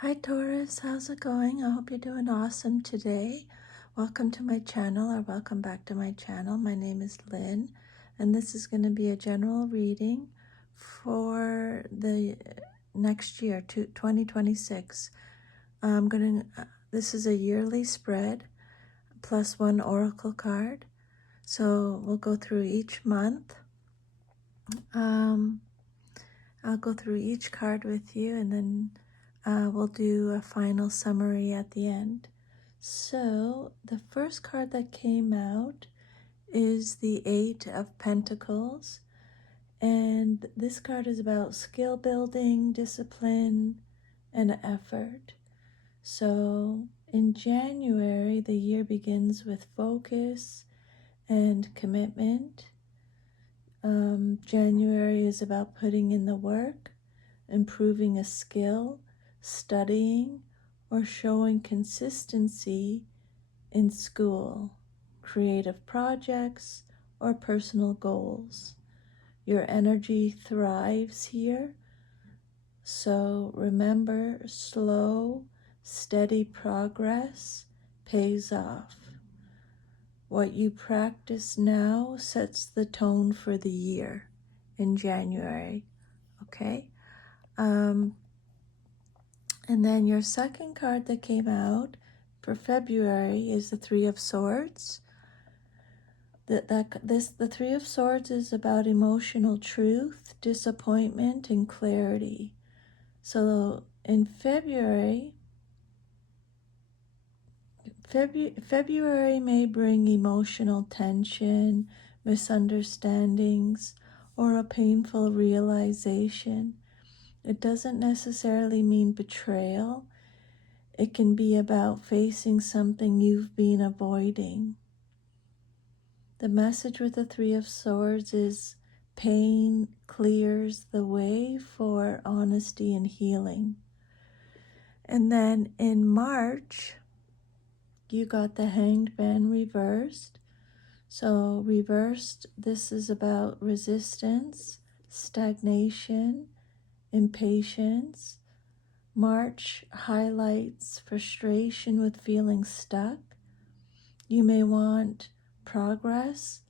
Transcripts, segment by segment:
Hi Taurus, how's it going? I hope you're doing awesome today. Welcome to my channel, or welcome back to my channel. My name is Lynn, and this is going to be a general reading for the next year, 2026. This is a yearly spread plus one oracle card. So we'll go through each month. I'll go through each card with you, and then we'll do a final summary at the end. So the first card that came out is the Eight of Pentacles, and this card is about skill building, discipline, and effort. So in January, the year begins with focus and commitment. January is about putting in the work, improving a skill, studying, or showing consistency in school, creative projects, or personal goals. Your energy thrives here, so remember, slow, steady progress pays off. What you practice now sets the tone for the year in January, okay? And then your second card that came out for February is the Three of Swords. The Three of Swords is about emotional truth, disappointment, and clarity. So in February may bring emotional tension, misunderstandings, or a painful realization. It doesn't necessarily mean betrayal. It can be about facing something you've been avoiding. The message with the Three of Swords is pain clears the way for honesty and healing. And then in March, you got the Hanged Man reversed. So reversed, this is about resistance, stagnation, impatience. March highlights frustration with feeling stuck. You may want progress,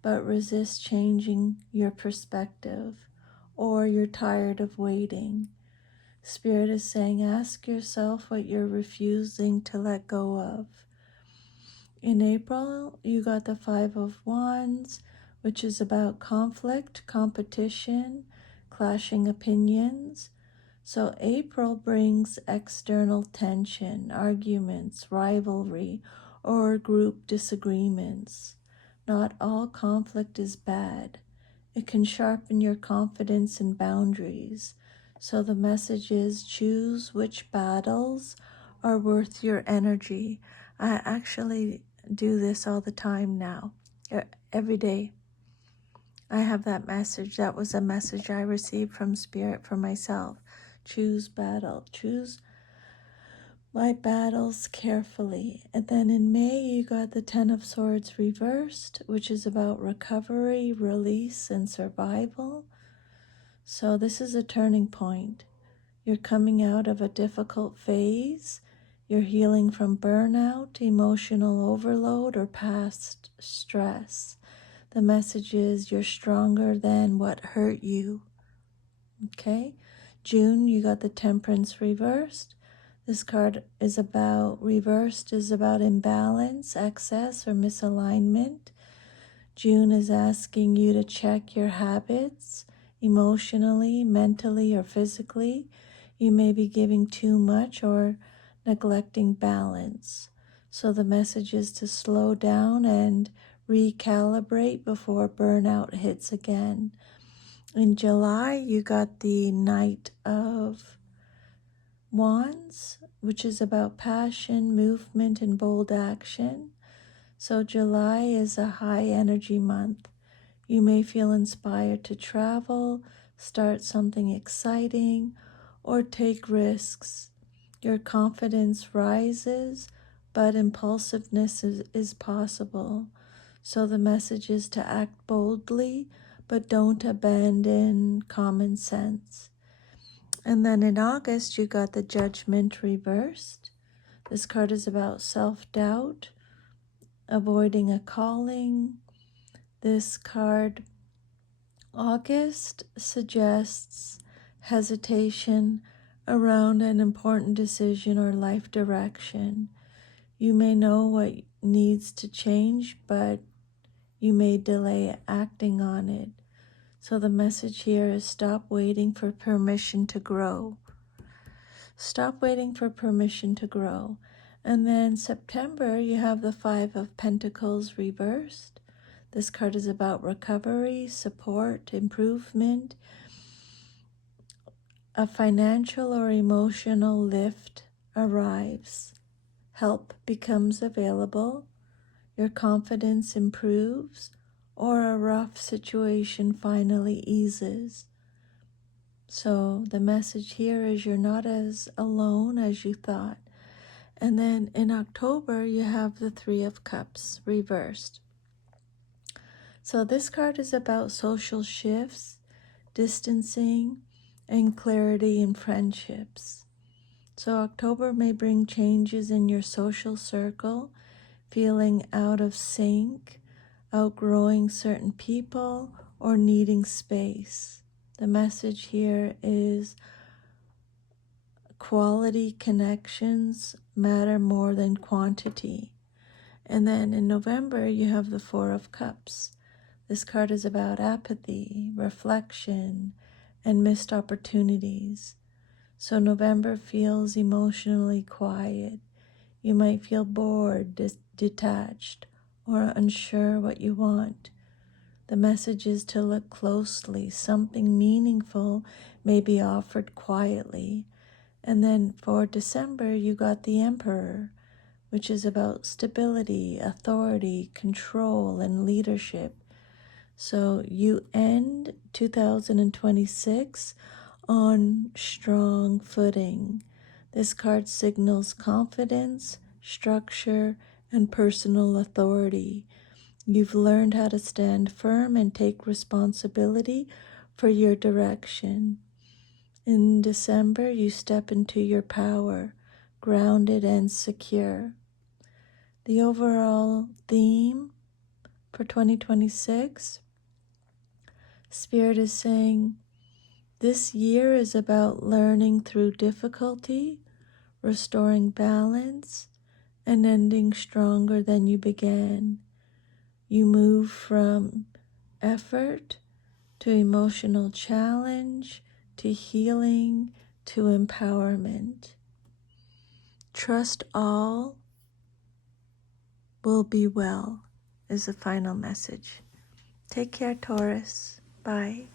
but resist changing your perspective, or you're tired of waiting. Spirit is saying, ask yourself what you're refusing to let go of. In April, you got the Five of Wands, which is about conflict, competition, clashing opinions. So April brings external tension, arguments, rivalry, or group disagreements. Not all conflict is bad. It can sharpen your confidence and boundaries. So the message is, choose which battles are worth your energy. I actually do this all the time now, every day. I have that message. That was a message I received from Spirit for myself. Choose my battles carefully. And then in May, you got the Ten of Swords reversed, which is about recovery, release, and survival. So this is a turning point. You're coming out of a difficult phase. You're healing from burnout, emotional overload, or past stress. The message is you're stronger than what hurt you. Okay? June, you got the Temperance reversed. This card is about, reversed is about imbalance, excess, or misalignment. June is asking you to check your habits emotionally, mentally, or physically. You may be giving too much or neglecting balance. So the message is to slow down and recalibrate before burnout hits again. In July, you got the Knight of Wands, which is about passion, movement, and bold action. So July is a high energy month. You may feel inspired to travel, start something exciting, or take risks. Your confidence rises, but impulsiveness is possible. So the message is to act boldly, but don't abandon common sense. And then in August, you got the Judgment reversed. This card is about self-doubt, avoiding a calling. This card, August, suggests hesitation around an important decision or life direction. You may know what needs to change, but you may delay acting on it. So the message here is stop waiting for permission to grow. Stop waiting for permission to grow. And then September, you have the Five of Pentacles reversed. This card is about recovery, support, improvement. A financial or emotional lift arrives. Help becomes available. Your confidence improves, or a rough situation finally eases. So the message here is you're not as alone as you thought. And then in October, you have the Three of Cups reversed. So this card is about social shifts, distancing, and clarity in friendships. So October may bring changes in your social circle, feeling out of sync, outgrowing certain people, or needing space. The message here is quality connections matter more than quantity. And then in November, you have the Four of Cups. This card is about apathy, reflection, and missed opportunities. So November feels emotionally quiet. You might feel bored, detached, or unsure what you want. The message is to look closely. Something meaningful may be offered quietly. And then for December, you got the Emperor, which is about stability, authority, control, and leadership. So you end 2026 on strong footing. This card signals confidence, structure, and personal authority. You've learned how to stand firm and take responsibility for your direction. In December, you step into your power, grounded and secure. The overall theme for 2026, Spirit is saying, this year is about learning through difficulty, restoring balance, and ending stronger than you began. You move from effort to emotional challenge, to healing, to empowerment. Trust all will be well is the final message. Take care, Taurus. Bye.